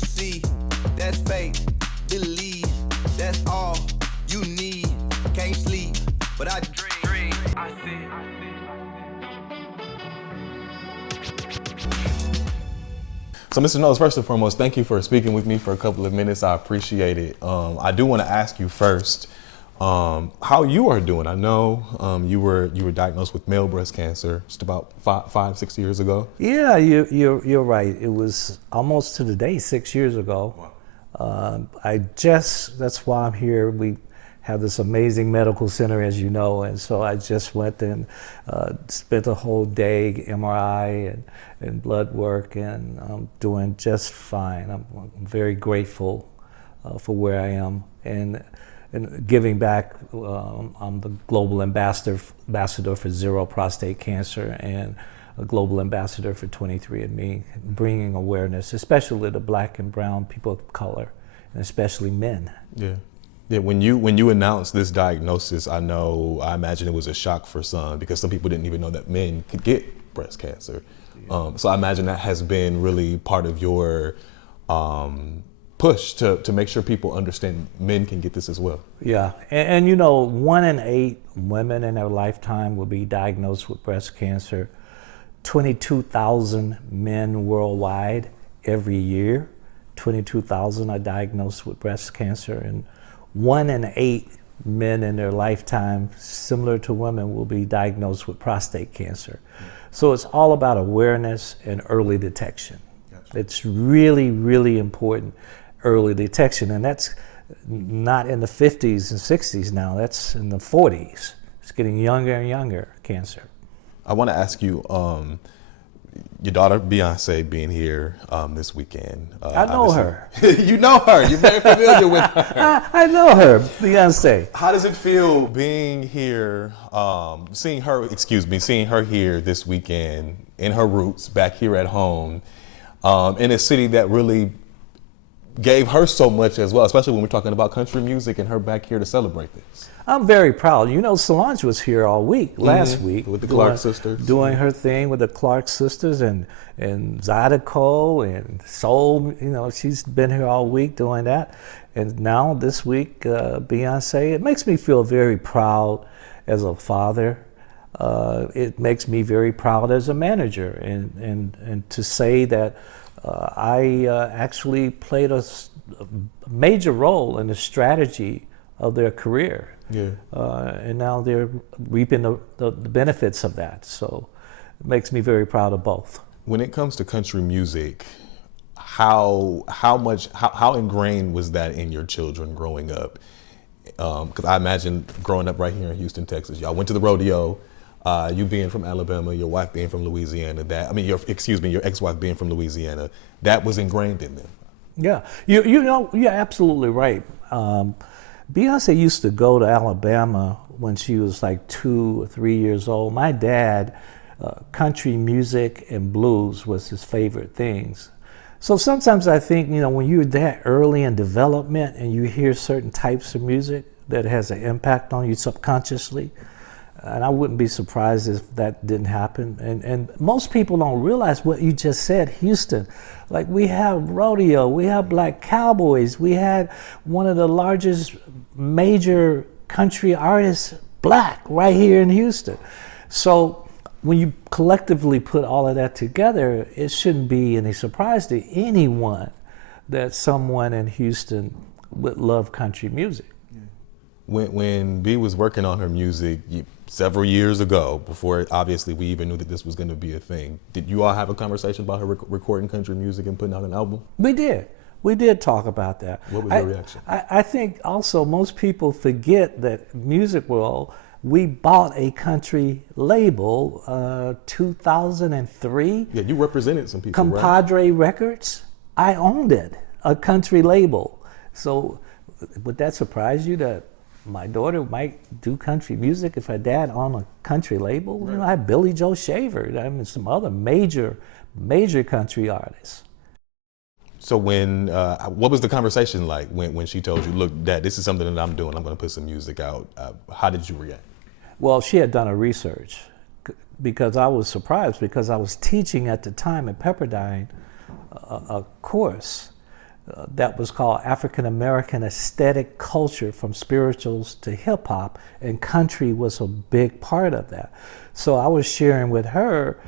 see, that's faith. Believe, that's all you need. Can't sleep, but I dream. I see. So, Mr. Knowles, first and foremost, thank you for speaking with me for a couple of minutes. I appreciate it. I do want to ask you first how you are doing. I know you were diagnosed with male breast cancer just about 5-6 years ago. Yeah, you're right. It was almost to the day 6 years ago. Wow. That's why I'm here. We have this amazing medical center, as you know, and so I just went and spent a whole day MRI and blood work, and I'm doing just fine. I'm very grateful for where I am and giving back. I'm the global ambassador for Zero Prostate Cancer and a global ambassador for 23andMe, bringing awareness, especially to Black and brown people of color, and especially men. Yeah. Yeah, when you announced this diagnosis, I imagine it was a shock for some, because some people didn't even know that men could get breast cancer. Yeah. So I imagine that has been really part of your push to make sure people understand men can get this as well. Yeah, and you know, 1 in 8 women in their lifetime will be diagnosed with breast cancer. 22,000 men worldwide every year. 22,000 are diagnosed with breast cancer, and 1 in 8 men in their lifetime, similar to women, will be diagnosed with prostate cancer. So it's all about awareness and early detection. Gotcha. It's really, really important, early detection, and that's not in the 50s and 60s now, that's in the 40s. It's getting younger and younger, cancer. I want to ask you, your daughter Beyoncé being here this weekend. I know her. You know her. You're very familiar with her. I know her, Beyoncé. How does it feel being here, seeing her here this weekend in her roots, back here at home, in a city that really gave her so much as well, especially when we're talking about country music, and her back here to celebrate this? I'm very proud. You know, Solange was here all week, last week. With the Clark sisters. Doing her thing with the Clark sisters and Zydeco and Soul. You know, she's been here all week doing that. And now this week, Beyoncé. It makes me feel very proud as a father. It makes me very proud as a manager. And to say that I actually played a major role in the strategy of their career. Yeah. And now they're reaping the benefits of that. So it makes me very proud of both. When it comes to country music, how ingrained was that in your children growing up? Because I imagine growing up right here in Houston, Texas, y'all went to the rodeo. You being from Alabama, your wife being from Louisiana, your ex-wife being from Louisiana, that was ingrained in them. Yeah, you know, you're absolutely right. Beyoncé used to go to Alabama when she was like 2 or 3 years old. My dad, country music and blues was his favorite things. So sometimes I think, you know, when you're that early in development and you hear certain types of music that has an impact on you subconsciously, and I wouldn't be surprised if that didn't happen. And most people don't realize what you just said, Houston. Like, we have rodeo, we have Black Cowboys, we had one of the largest major country artists, Black, right here in Houston. So when you collectively put all of that together, it shouldn't be any surprise to anyone that someone in Houston would love country music. When B was working on her music several years ago, before obviously we even knew that this was going to be a thing, did you all have a conversation about her recording country music and putting out an album? We did. We did talk about that. What was your reaction? I think also most people forget that music world, we bought a country label 2003. Yeah, you represented some people, Compadre right? Records. I owned it, a country label. So would that surprise you that my daughter might do country music if her dad owned a country label? Right. You know, I had Billy Joe Shaver, I mean, some other major country artists. So what was the conversation like when she told you, look, Dad, this is something that I'm doing, I'm going to put some music out? How did you react? Well, she had done a research, because I was surprised, because I was teaching at the time at Pepperdine a course that was called African American Aesthetic Culture, from spirituals to hip hop, and country was a big part of that. So I was sharing with her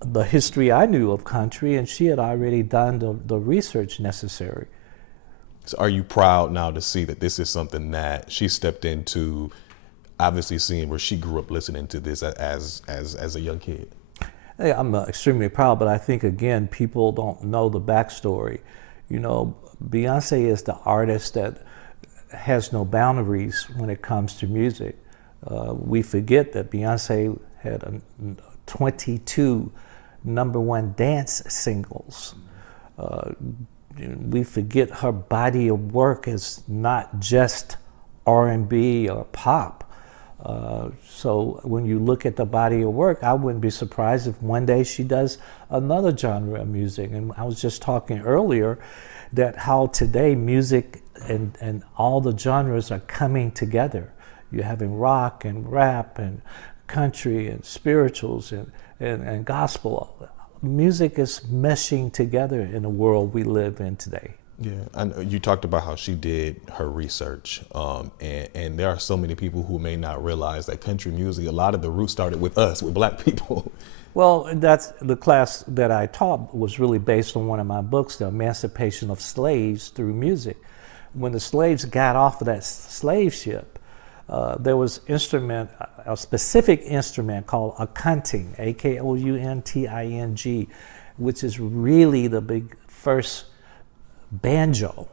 the history I knew of country, and she had already done the research necessary. So are you proud now to see that this is something that she stepped into, obviously seeing where she grew up listening to this as a young kid? Yeah, I'm extremely proud, but I think, again, people don't know the backstory. You know, Beyoncé is the artist that has no boundaries when it comes to music. We forget that Beyoncé had 22 #1 dance singles. We forget her body of work is not just R&B or pop. So when you look at the body of work, I wouldn't be surprised if one day she does another genre of music. And I was just talking earlier that how today music and all the genres are coming together. You're having rock and rap and country and spirituals and gospel. Music is meshing together in the world we live in today. Yeah, and you talked about how she did her research, and there are so many people who may not realize that country music, a lot of the roots started with us, with Black people. Well, that's the class that I taught was really based on one of my books, The Emancipation of Slaves Through Music. When the slaves got off of that slave ship, there was a specific instrument called akonting, Akounting, which is really the big first banjo.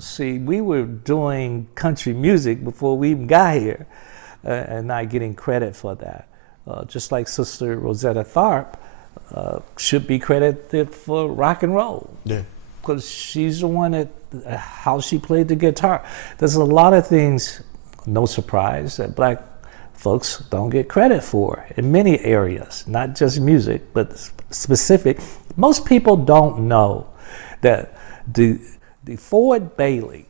See, we were doing country music before we even got here, and not getting credit for that. Just like Sister Rosetta Tharpe should be credited for rock and roll. Yeah. Because she's the one that, how she played the guitar. There's a lot of things, no surprise, that Black folks don't get credit for in many areas, not just music, but specific. Most people don't know that the Ford Bailey,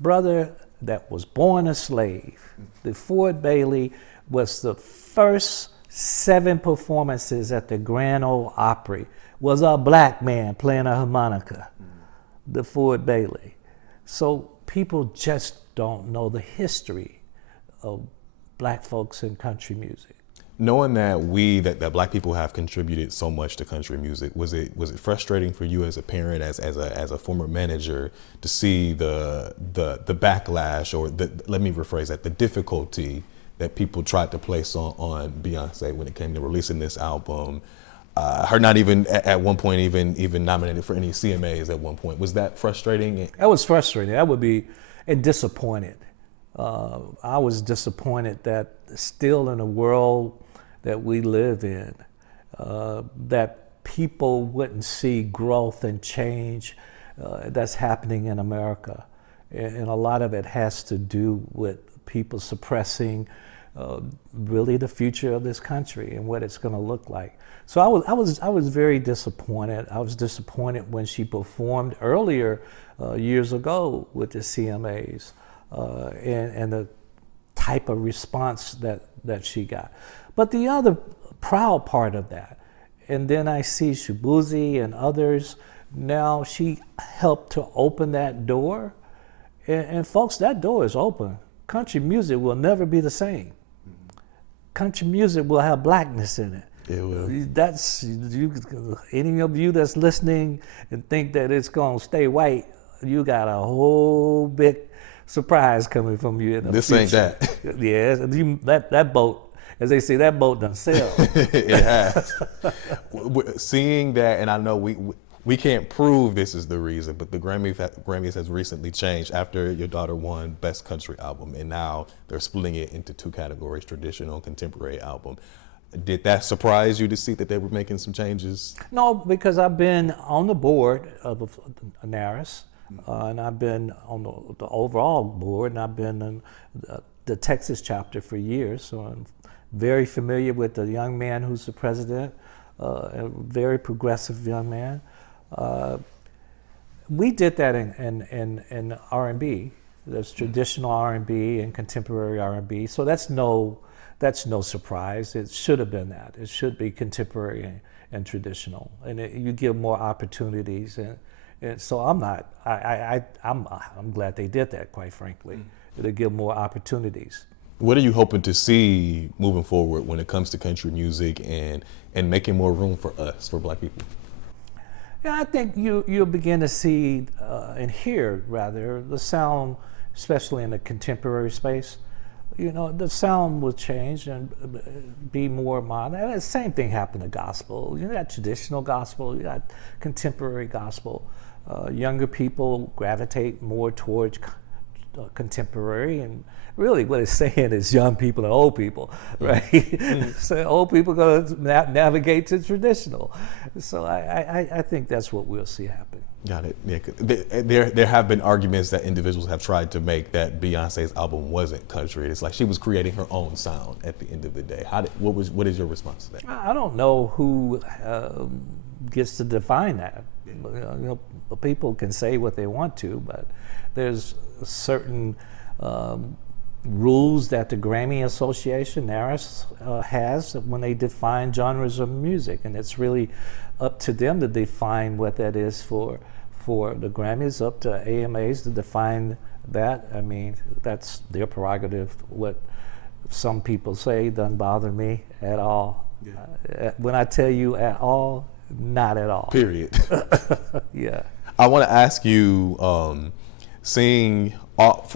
brother that was born a slave, the Ford Bailey was the first 7 performances at the Grand Ole Opry, was a Black man playing a harmonica, the Ford Bailey. So people just don't know the history of Black folks in country music. Knowing that that Black people have contributed so much to country music, was it frustrating for you as a parent, as a former manager, to see the backlash, or let me rephrase that, the difficulty that people tried to place on Beyoncé when it came to releasing this album? Her not even at one point even nominated for any CMAs at one point. Was that frustrating? That was frustrating. That would be, and disappointed. I was disappointed that still in a world that we live in, that people wouldn't see growth and change that's happening in America. And a lot of it has to do with people suppressing really the future of this country and what it's going to look like. So I was very disappointed. I was disappointed when she performed earlier years ago with the CMAs and the type of response that she got. But the other proud part of that, and then I see Shabuzi and others, now she helped to open that door. And folks, that door is open. Country music will never be the same. Country music will have Blackness in it. It will. That's any of you that's listening and think that it's gonna stay white, you got a whole big surprise coming from you in the This future. ain't that. Yeah, that boat, as they say, that boat done sailed. It has. Seeing that, and I know we can't prove this is the reason, but the Grammys has recently changed after your daughter won Best Country Album, and now they're splitting it into 2 categories, traditional and contemporary album. Did that surprise you to see that they were making some changes? No, because I've been on the board of NARAS, and I've been on the overall board, and I've been in the Texas chapter for years, so I'm very familiar with the young man who's the president, a very progressive young man. We did that in R&B. There's traditional R&B and contemporary R&B, so that's no surprise. It should have been that. It should be contemporary and traditional, and you give more opportunities And so I'm not. I'm glad they did that. Quite frankly, it'll give more opportunities. What are you hoping to see moving forward when it comes to country music and making more room for us, for Black people? Yeah, I think you'll begin to see and hear rather the sound, especially in the contemporary space. You know, the sound will change and be more modern. And the same thing happened to gospel. You got traditional gospel, you got contemporary gospel. Younger people gravitate more towards contemporary, and really what it's saying is young people and old people, right? So old people going to navigate to traditional. So I think that's what we'll see happen. Got it. Yeah, there have been arguments that individuals have tried to make that Beyonce's album wasn't country. It's like she was creating her own sound at the end of the day. What is your response to that? I don't know who gets to define that. You know, people can say what they want to, but there's certain rules that the Grammy Association, NARAS, has when they define genres of music, and it's really up to them to define what that is for the Grammys, up to AMAs to define that. I mean, that's their prerogative. What some people say doesn't bother me at all. Yeah. When I tell you at all, not at all. Period. Yeah. I want to ask you, seeing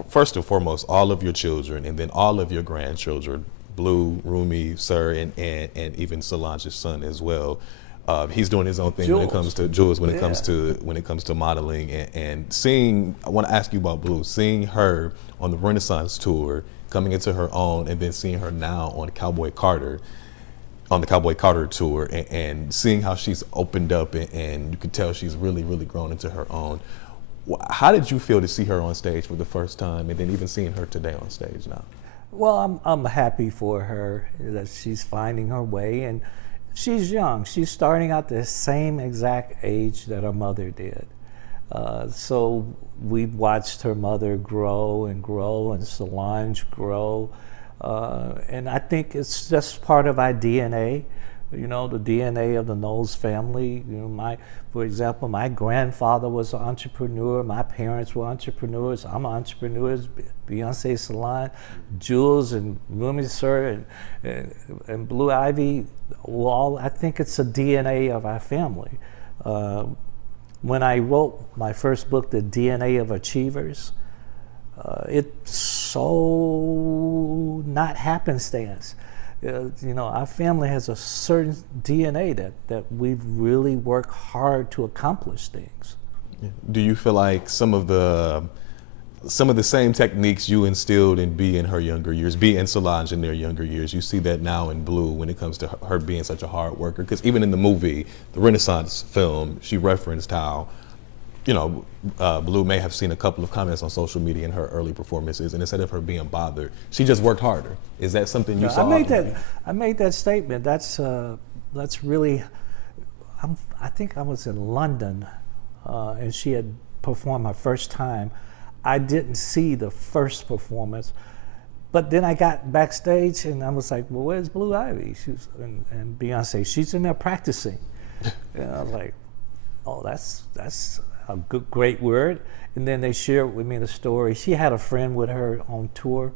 first and foremost all of your children and then all of your grandchildren, Blue, Rumi, Sir, and even Solange's son as well. He's doing his own thing Jules. when it comes to Jules, when it comes to modeling and seeing. I want to ask you about Blue, seeing her on the Renaissance tour, coming into her own, and then seeing her now on the Cowboy Carter tour, and seeing how she's opened up and you can tell she's really, really grown into her own. How did you feel to see her on stage for the first time, and then even seeing her today on stage now? Well, I'm happy for her that she's finding her way, and she's young. She's starting out the same exact age that her mother did. So we've watched her mother grow and Solange grow. And I think it's just part of our DNA, you know, the DNA of the Knowles family. You know, for example, my grandfather was an entrepreneur. My parents were entrepreneurs. I'm an entrepreneur. Beyoncé, Solange, Jules, and Rumi, Sir, and Blue Ivy. Well, I think it's a DNA of our family. When I wrote my first book, The DNA of Achievers, it's so not happenstance. You know, our family has a certain DNA that we've really worked hard to accomplish things. Do you feel like some of the same techniques you instilled in B in her younger years, B and Solange in their younger years, you see that now in Blue when it comes to her being such a hard worker? Because even in the movie, the Renaissance film, she referenced how, you know, Blue may have seen a couple of comments on social media in her early performances, and instead of her being bothered, she just worked harder. Is that something you saw? I made that statement. That's really. I think I was in London, and she had performed her first time. I didn't see the first performance, but then I got backstage and I was like, "Well, where's Blue Ivy?" And Beyonce, she's in there practicing. And I was like, "Oh, that's a great word." And then they shared with me the story. She had a friend with her on tour,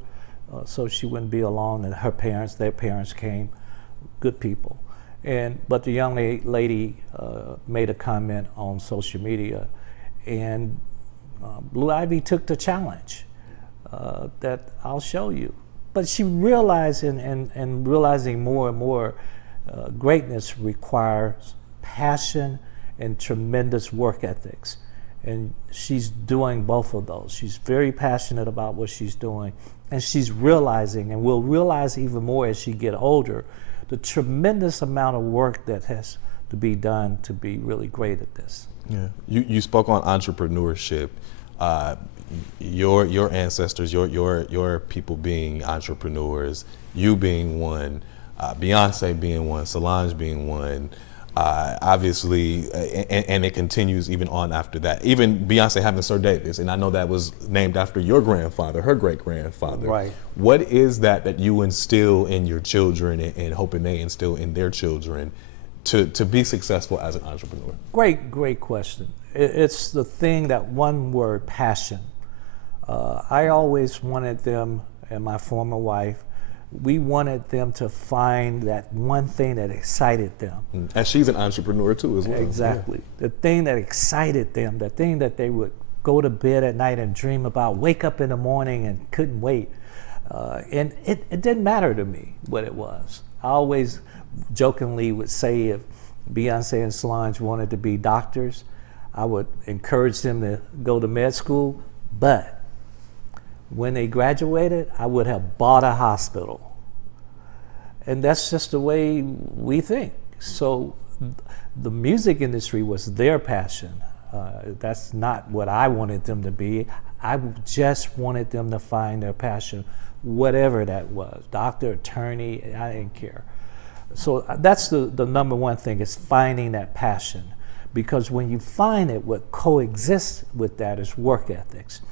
so she wouldn't be alone. And their parents came, good people. But the young lady made a comment on social media, and Blue Ivy took the challenge that I'll show you. But she realized, and realizing more and more, greatness requires passion and tremendous work ethics. And she's doing both of those. She's very passionate about what she's doing, and she's realizing, and will realize even more as she gets older, the tremendous amount of work that has to be done to be really great at this. Yeah, you spoke on entrepreneurship. Your ancestors, your people being entrepreneurs, you being one, Beyonce being one, Solange being one. Obviously, and it continues even on after that. Even Beyonce having Sir Davis, and I know that was named after your grandfather, her great-grandfather. Right. What is that you instill in your children and hoping they instill in their children to be successful as an entrepreneur? Great question. It's the thing, that one word, passion. I always wanted them, and my former wife, we wanted them to find that one thing that excited them. And she's an entrepreneur too, as well. Exactly. Yeah. The thing that excited them, the thing that they would go to bed at night and dream about, wake up in the morning and couldn't wait. And it didn't matter to me what it was. I always jokingly would say, if Beyoncé and Solange wanted to be doctors, I would encourage them to go to med school, but when they graduated, I would have bought a hospital. And that's just the way we think. So the music industry was their passion. That's not what I wanted them to be. I just wanted them to find their passion, whatever that was, doctor, attorney, I didn't care. So that's the number one thing, is finding that passion. Because when you find it, what coexists with that is work ethics.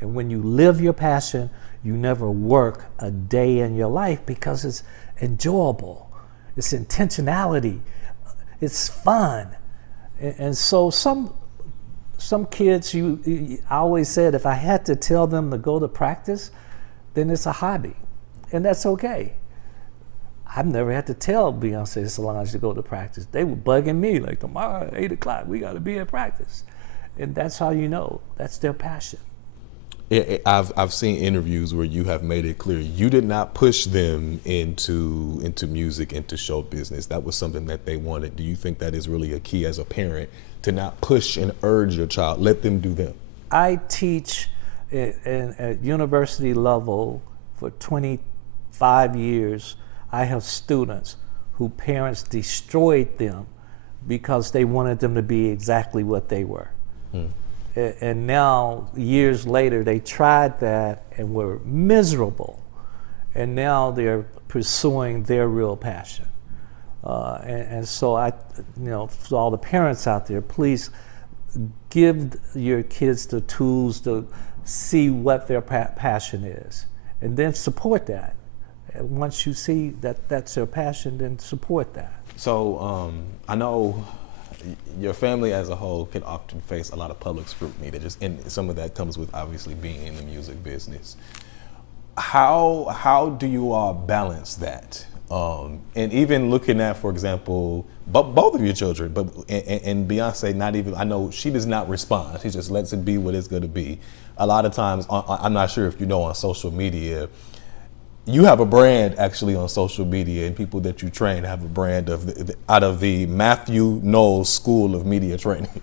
And when you live your passion, you never work a day in your life, because it's enjoyable, it's intentionality, it's fun. And so some kids, I always said, if I had to tell them to go to practice, then it's a hobby, and that's okay. I've never had to tell Beyoncé and Solange to go to practice. They were bugging me, like, tomorrow at 8 o'clock, we gotta be at practice. And that's how you know, that's their passion. I've seen interviews where you have made it clear you did not push them into music, into show business. That was something that they wanted. Do you think that is really a key as a parent, to not push and urge your child, let them do them? I teach at university level for 25 years. I have students who parents destroyed them because they wanted them to be exactly what they were. And now, years later, they tried that and were miserable. And now they're pursuing their real passion. And so for all the parents out there, please give your kids the tools to see what their passion is, and then support that. And once you see that that's their passion, then support that. So I know your family as a whole can often face a lot of public scrutiny, and some of that comes with obviously being in the music business. How do you all balance that? And even looking at, for example, both of your children, and Beyonce, not even, I know she does not respond. She just lets it be what it's going to be. A lot of times, I'm not sure if you know, on social media, you have a brand actually on social media, and people that you train have a brand out of the Matthew Knowles School of Media Training.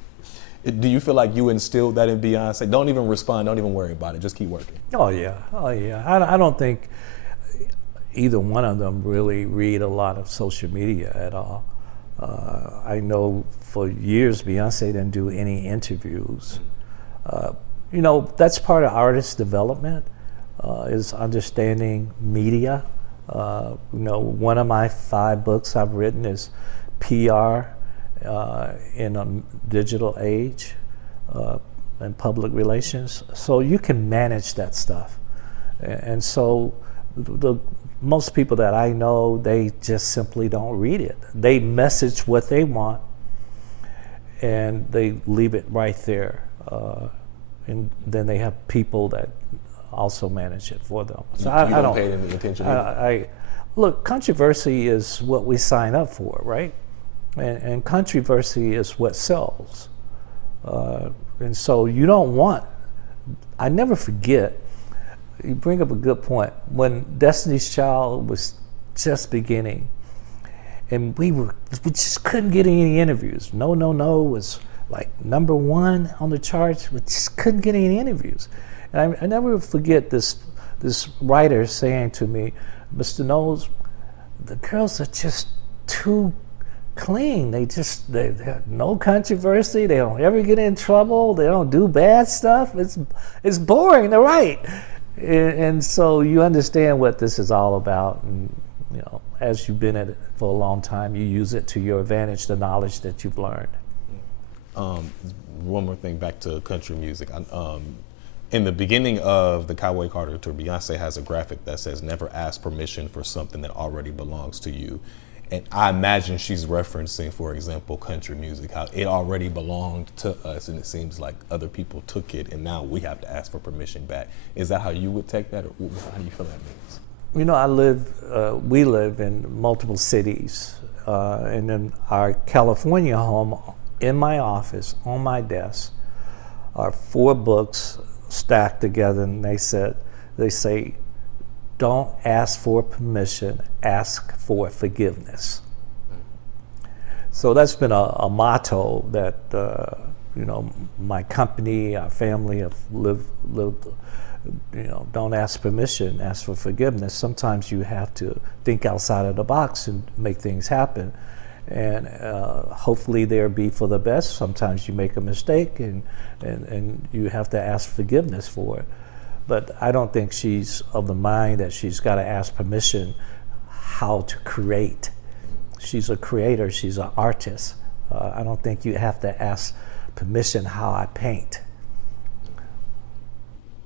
Do you feel like you instilled that in Beyonce? Don't even respond. Don't even worry about it. Just keep working. Oh yeah. I don't think either one of them really read a lot of social media at all. I know for years Beyonce didn't do any interviews. That's part of artist development. Is understanding media. One of my 5 books I've written is PR in a digital age and public relations. So you can manage that stuff. And so most people that I know, they just simply don't read it. They message what they want, and they leave it right there. And then they have people that also manage it for them. So I don't pay any attention. Look, controversy is what we sign up for, right? And controversy is what sells. And so you don't want, I never forget, you bring up a good point, when Destiny's Child was just beginning, and we just couldn't get any interviews. No was like #1 on the charts, we just couldn't get any interviews. And I never forget this writer saying to me, Mr. Knowles, the girls are just too clean. They have no controversy. They don't ever get in trouble. They don't do bad stuff. It's boring to write. And so you understand what this is all about. And as you've been at it for a long time, you use it to your advantage, the knowledge that you've learned. One more thing back to country music. In the beginning of the Cowboy Carter tour, Beyonce has a graphic that says, "Never ask permission for something that already belongs to you." And I imagine she's referencing, for example, country music, how it already belonged to us, and it seems like other people took it, and now we have to ask for permission back. Is that how you would take that, or how do you feel that means? You know, we live in multiple cities, and in our California home, in my office, on my desk, are 4 books stacked together, and they say, don't ask for permission, ask for forgiveness. So that's been a motto that, you know, my company, our family have lived, you know, don't ask permission, ask for forgiveness. Sometimes you have to think outside of the box and make things happen. And hopefully they'll be for the best. Sometimes you make a mistake and you have to ask forgiveness for it. But I don't think she's of the mind that she's got to ask permission how to create. She's a creator, she's an artist. I don't think you have to ask permission how I paint.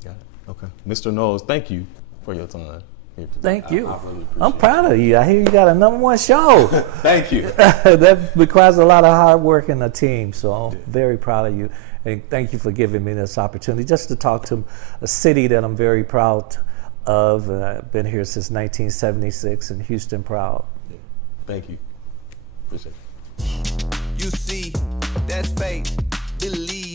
Got it. Okay. Mr. Knowles, thank you for your time here today. Thank you. I really appreciate I'm proud of you. I hear you got a #1 show. Thank you. That requires a lot of hard work in a team, so I'm very proud of you. And thank you for giving me this opportunity just to talk to a city that I'm very proud of. I've been here since 1976, and Houston proud. Yeah. Thank you. Appreciate it. You see, that's fate. Believe.